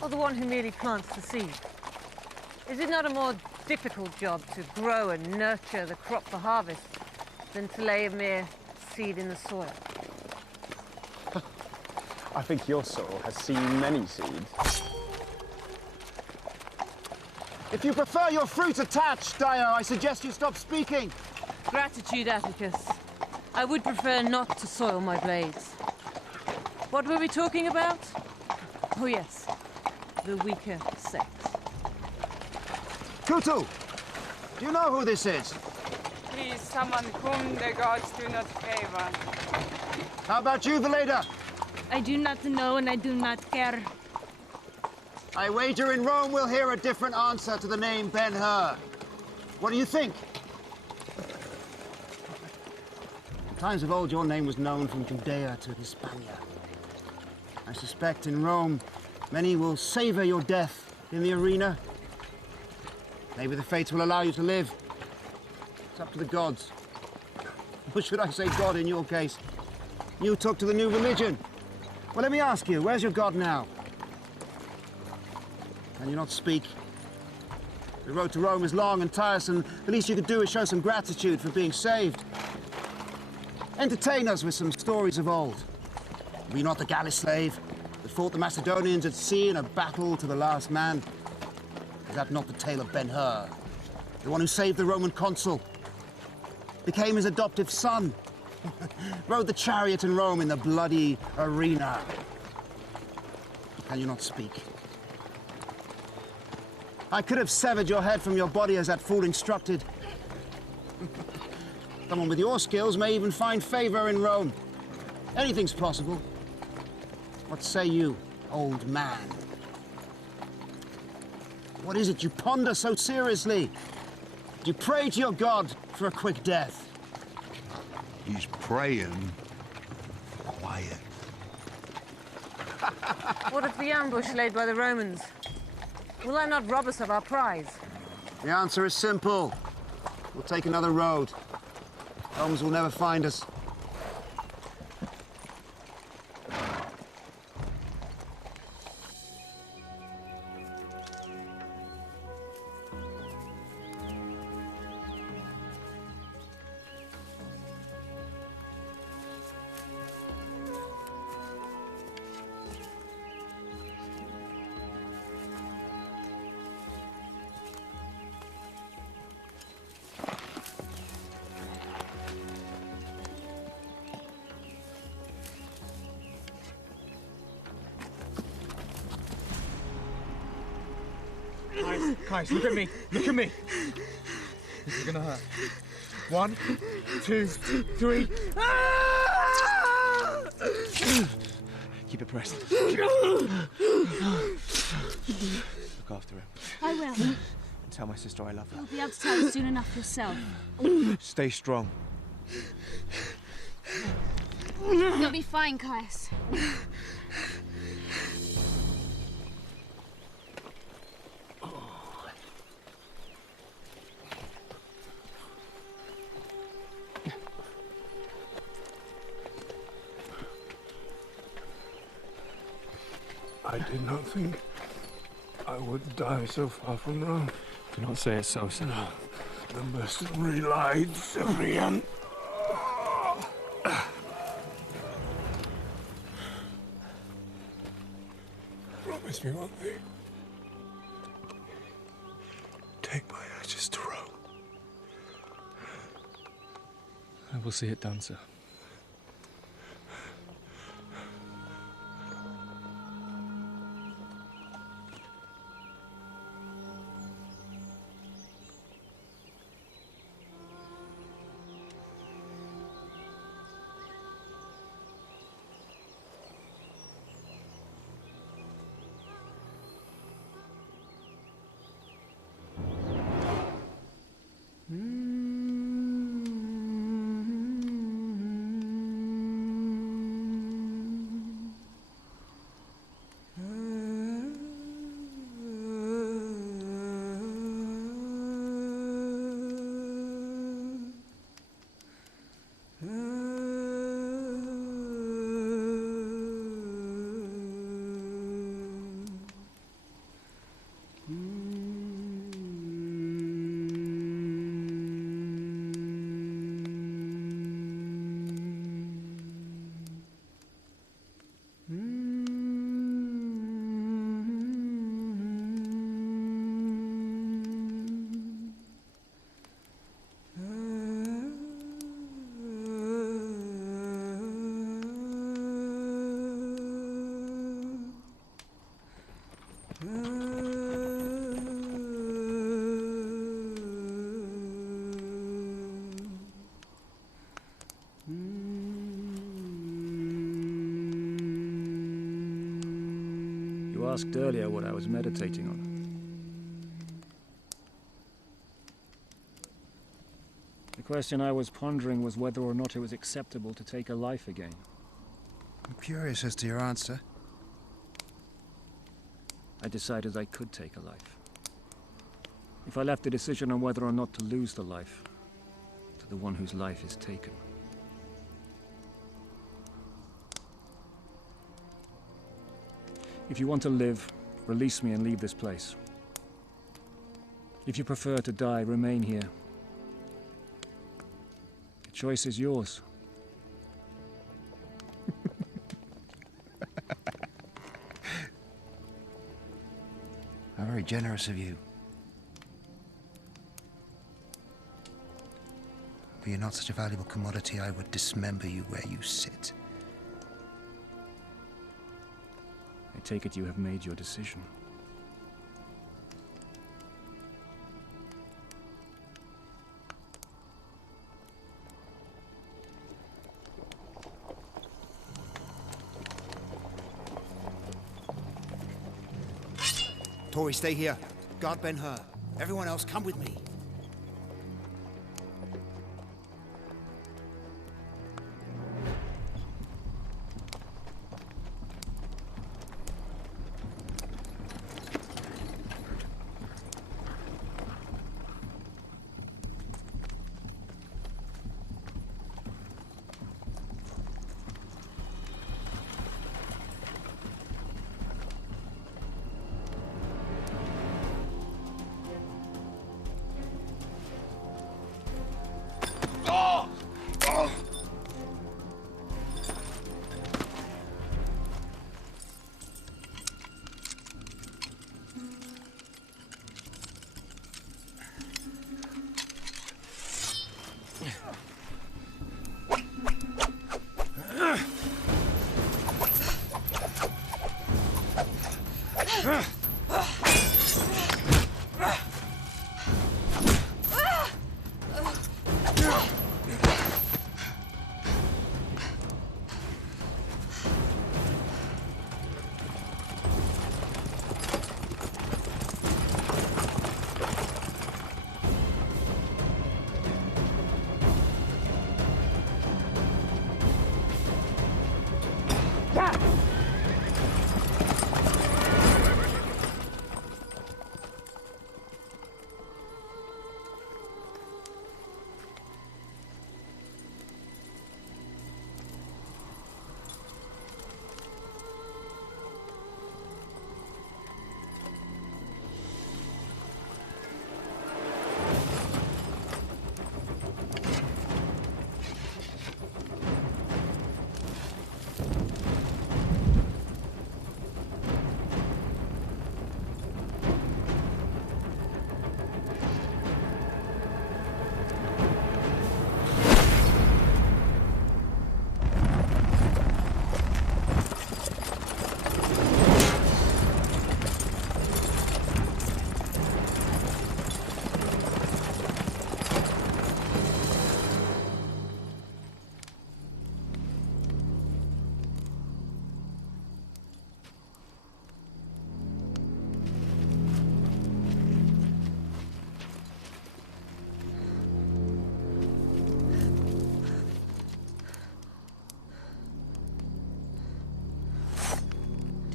or the one who merely plants the seed? Is it not a more difficult job to grow and nurture the crop for harvest than to lay a mere seed in the soil? I think your soul has seen many seeds. If you prefer your fruit attached, Dio, I suggest you stop speaking. Gratitude, Atticus. I would prefer not to soil my blades. What were we talking about? Oh yes, the weaker sex. Kutu! Do you know who this is? He is someone whom the gods do not favor. How about you, Veleda? I do not know and I do not care. I wager in Rome we'll hear a different answer to the name Ben Hur. What do you think? In times of old, your name was known from Judea to Hispania. I suspect in Rome, many will savor your death in the arena. Maybe the fates will allow you to live. It's up to the gods. Or should I say God in your case? You took to the new religion. Well, let me ask you, where's your God now? Can you not speak? The road to Rome is long and tiresome. The least you could do is show some gratitude for being saved. Entertain us with some stories of old. Were you not the galley slave that fought the Macedonians at sea in a battle to the last man? Is that not the tale of Ben Hur? The one who saved the Roman consul? Became his adoptive son? Rode the chariot in Rome in the bloody arena? Can you not speak? I could have severed your head from your body as that fool instructed. Someone with your skills may even find favor in Rome. Anything's possible. What say you, old man? What is it you ponder so seriously? Do you pray to your God for a quick death? He's praying quiet. What of the ambush laid by the Romans? Will that not rob us of our prize? The answer is simple. We'll take another road. Romans will never find us. Guys, look at me. Look at me. This is gonna hurt. 1, 2, 3. Keep it pressed. Look after him. I will. And tell my sister I love her. You'll be able to tell her soon enough yourself. Stay strong. You'll be fine, Caius. I did not think I would die so far from Rome. Do not say it so, sir. The mercenary lives, Arian. Promise me one thing. Take my ashes to Rome. I will see it done, sir. You asked earlier what I was meditating on. The question I was pondering was whether or not it was acceptable to take a life again. I'm curious as to your answer. I decided I could take a life. If I left the decision on whether or not to lose the life to the one whose life is taken. If you want to live, release me and leave this place. If you prefer to die, remain here. The choice is yours. How very generous of you. Were you not such a valuable commodity, I would dismember you where you sit. I take it you have made your decision. Tori, stay here. Guard Ben Hur. Everyone else, come with me.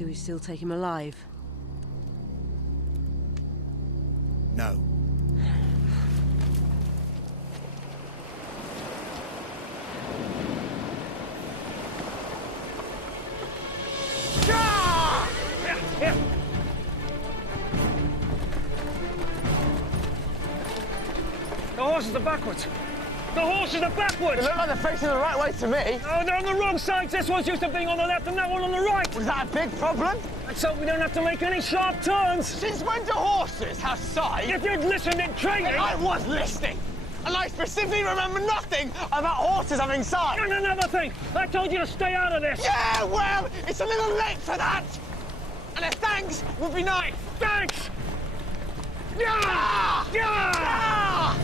Do we still take him alive? No. Here. The horses are backwards. The horses are backwards! They look like they're facing the right way to me. Oh, they're on the wrong side. This one's used to being on the left and that one on the right. Was that a big problem? Let's hope we don't have to make any sharp turns. Since when do horses have sight? If you'd listened in training... And I was listening! And I specifically remember nothing about horses having sight! And another thing, I told you to stay out of this! Yeah, well, it's a little late for that! And a thanks would be nice! Thanks! Yeah! Yeah!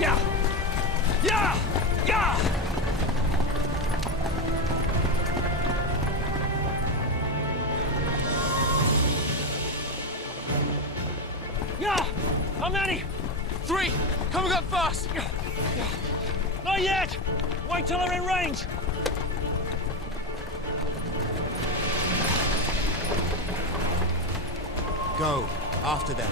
Yeah! Yeah! Yeah! Yeah! How many? 3! Coming up fast! Not yet! Wait till they're in range! Go, after them.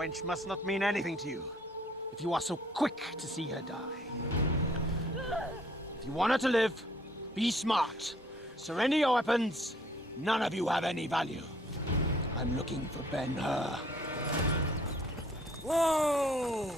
wench must not mean anything to you, if you are so quick to see her die. If you want her to live, be smart. Surrender your weapons. None of you have any value. I'm looking for Ben Hur. Whoa!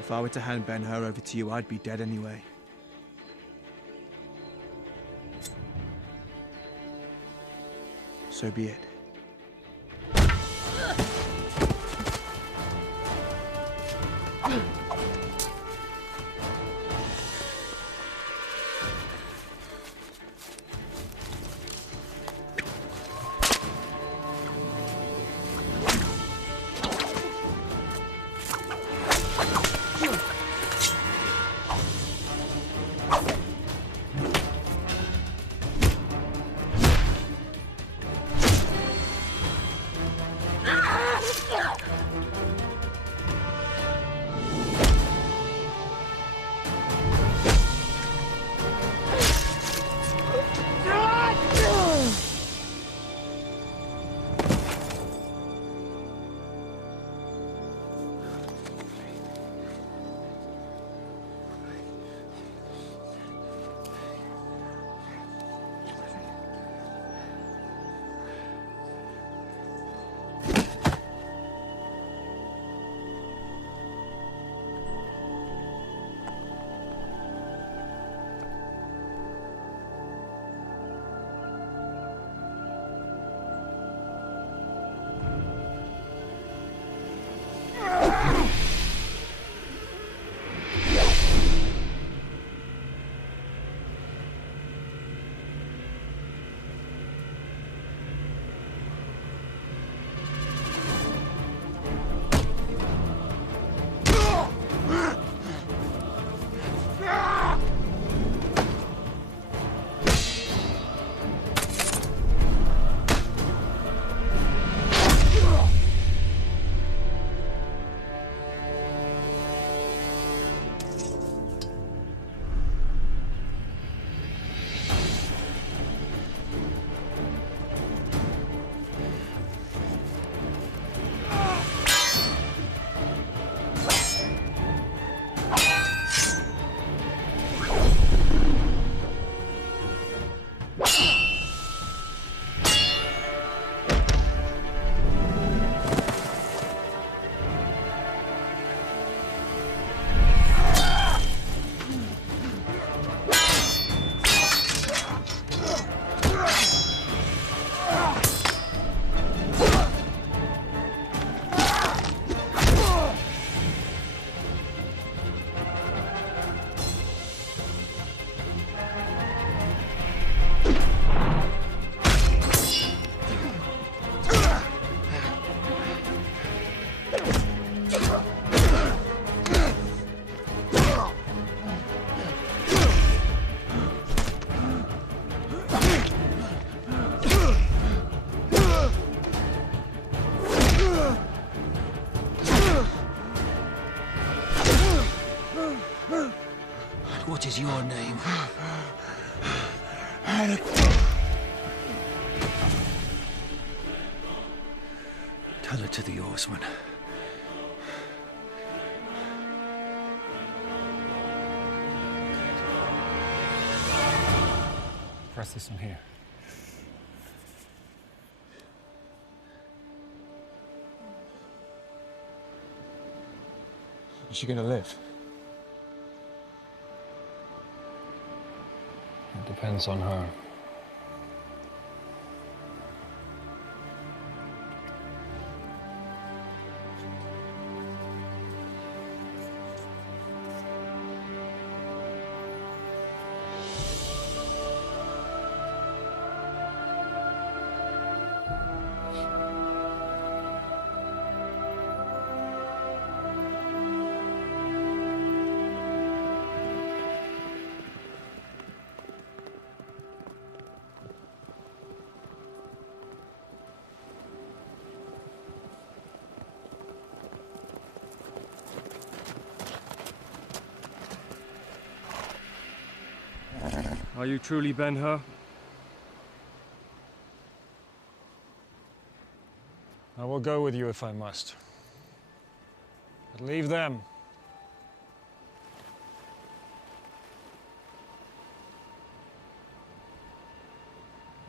If I were to hand Ben Hur over to you, I'd be dead anyway. So be it. What is your name? Tell it to the oarsman. Press this one here. she gonna live? It depends on her. Are you truly Ben Hur? I will go with you if I must. But leave them.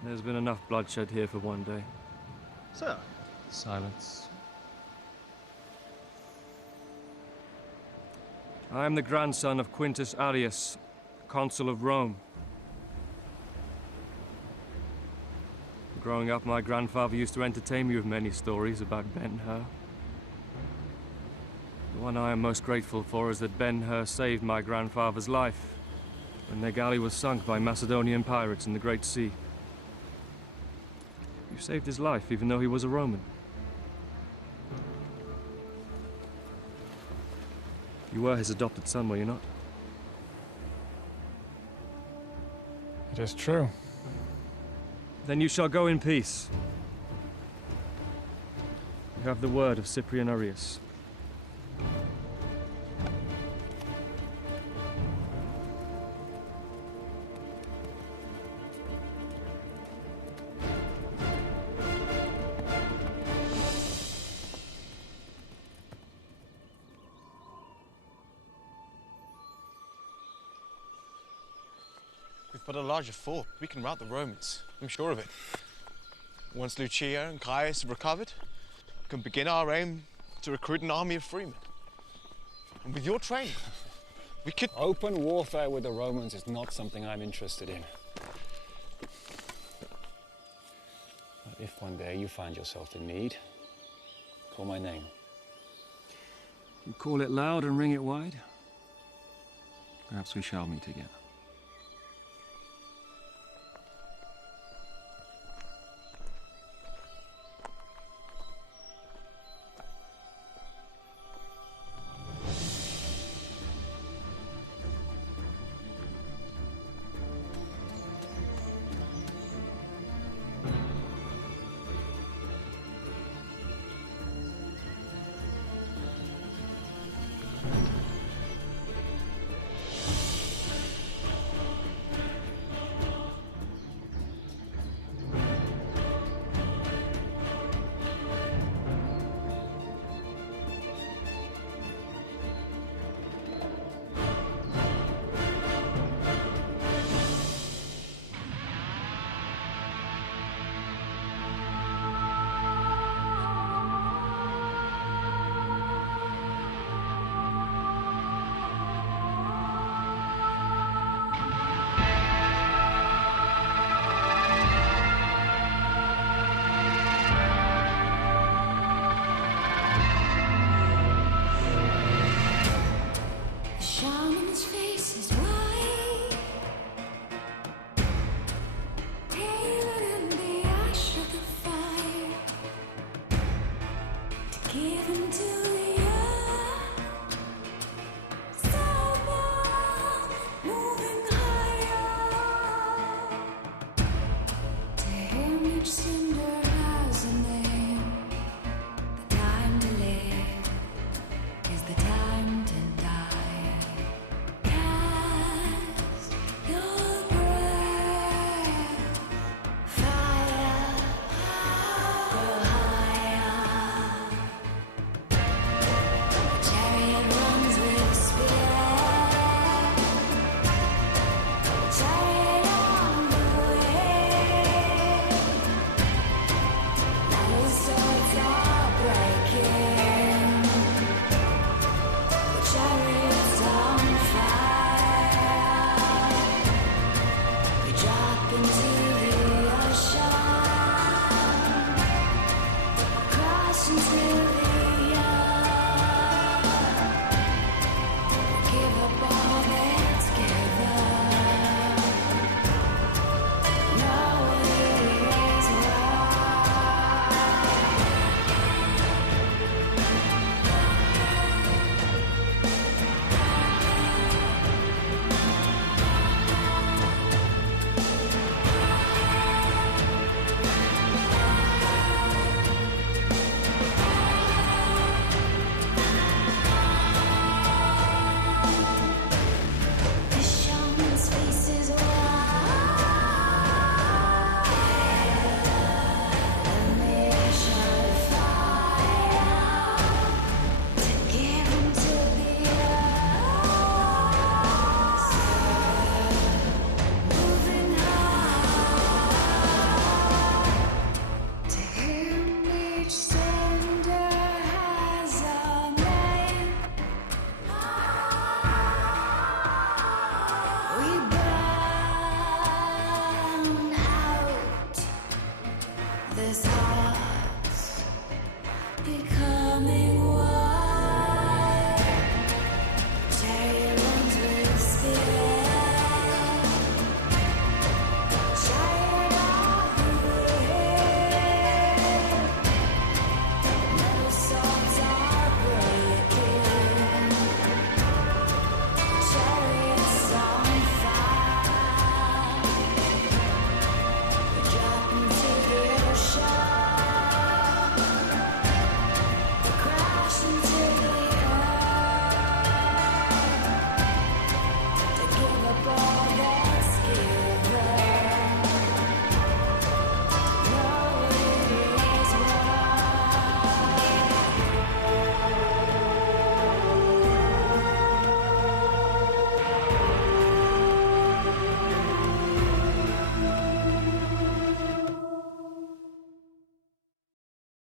There's been enough bloodshed here for one day. Sir. Silence. I am the grandson of Quintus Arrius, consul of Rome. Growing up, my grandfather used to entertain me with many stories about Ben Hur. The one I am most grateful for is that Ben Hur saved my grandfather's life when their galley was sunk by Macedonian pirates in the Great Sea. You saved his life, even though he was a Roman. You were his adopted son, were you not? It is true. Then you shall go in peace. You have the word of Cyprian Arrius. We've got a larger fort. We can rout the Romans. I'm sure of it. Once Lucia and Caius have recovered, we can begin our aim to recruit an army of freemen. And with your training, we could... Open warfare with the Romans is not something I'm interested in. But if one day you find yourself in need, call my name. You call it loud and ring it wide? Perhaps we shall meet again.